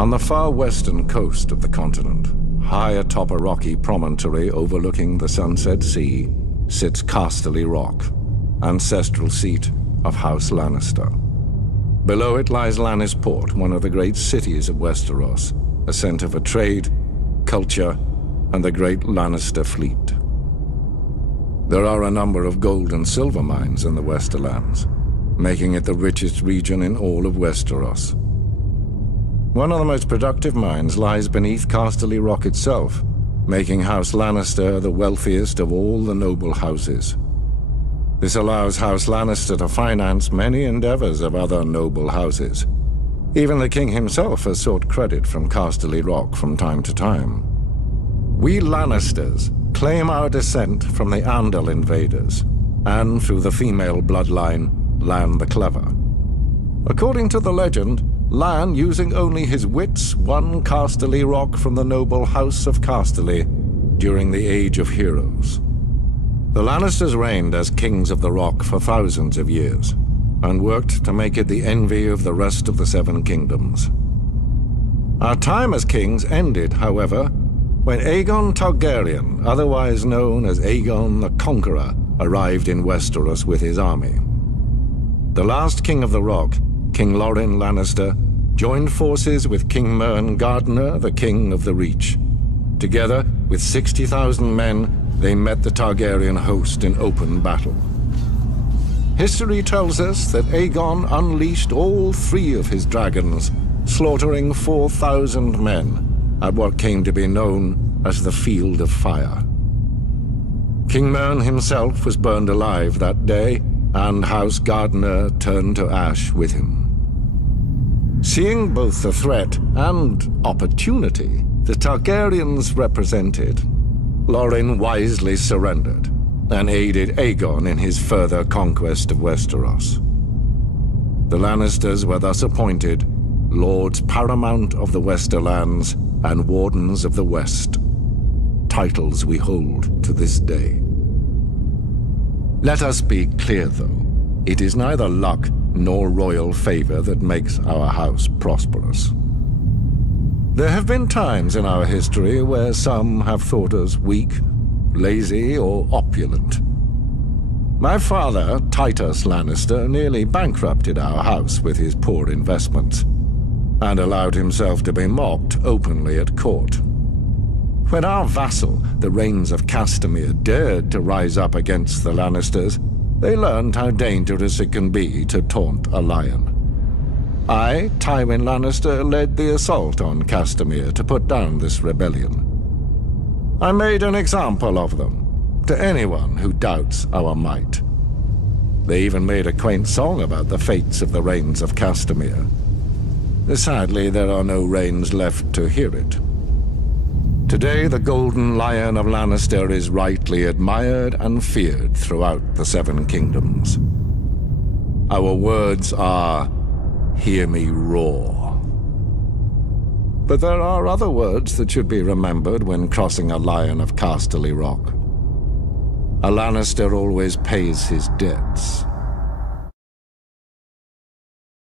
On the far western coast of the continent, high atop a rocky promontory overlooking the Sunset Sea, sits Casterly Rock, ancestral seat of House Lannister. Below it lies Lannisport, one of the great cities of Westeros, a center for trade, culture, and the great Lannister fleet. There are a number of gold and silver mines in the Westerlands, making it the richest region in all of Westeros. One of the most productive mines lies beneath Casterly Rock itself, making House Lannister the wealthiest of all the noble houses. This allows House Lannister to finance many endeavors of other noble houses. Even the king himself has sought credit from Casterly Rock from time to time. We Lannisters claim our descent from the Andal invaders, and through the female bloodline, Lann the Clever. According to the legend, Lann, using only his wits, won Casterly Rock from the noble House of Casterly during the Age of Heroes. The Lannisters reigned as kings of the Rock for thousands of years, and worked to make it the envy of the rest of the Seven Kingdoms. Our time as kings ended, however, when Aegon Targaryen, otherwise known as Aegon the Conqueror, arrived in Westeros with his army. The last king of the Rock, King Loren Lannister, joined forces with King Mern Gardener, the king of the Reach. Together, with 60,000 men, they met the Targaryen host in open battle. History tells us that Aegon unleashed all 3 of his dragons, slaughtering 4,000 men at what came to be known as the Field of Fire. King Mern himself was burned alive that day, and House Gardener turned to ash with him. Seeing both the threat and opportunity the Targaryens represented, Loren wisely surrendered and aided Aegon in his further conquest of Westeros. The Lannisters were thus appointed Lords Paramount of the Westerlands and Wardens of the West, titles we hold to this day. Let us be clear, though. It is neither luck nor royal favor that makes our house prosperous. There have been times in our history where some have thought us weak, lazy, or opulent. My father, Titus Lannister, nearly bankrupted our house with his poor investments, and allowed himself to be mocked openly at court. When our vassal, the Rains of Castamere, dared to rise up against the Lannisters, they learned how dangerous it can be to taunt a lion. I, Tywin Lannister, led the assault on Castamere to put down this rebellion. I made an example of them, to anyone who doubts our might. They even made a quaint song about the fates of the Rains of Castamere. Sadly, there are no Rains left to hear it. Today, the Golden Lion of Lannister is rightly admired and feared throughout the Seven Kingdoms. Our words are, "Hear me roar." But there are other words that should be remembered when crossing a lion of Casterly Rock. A Lannister always pays his debts.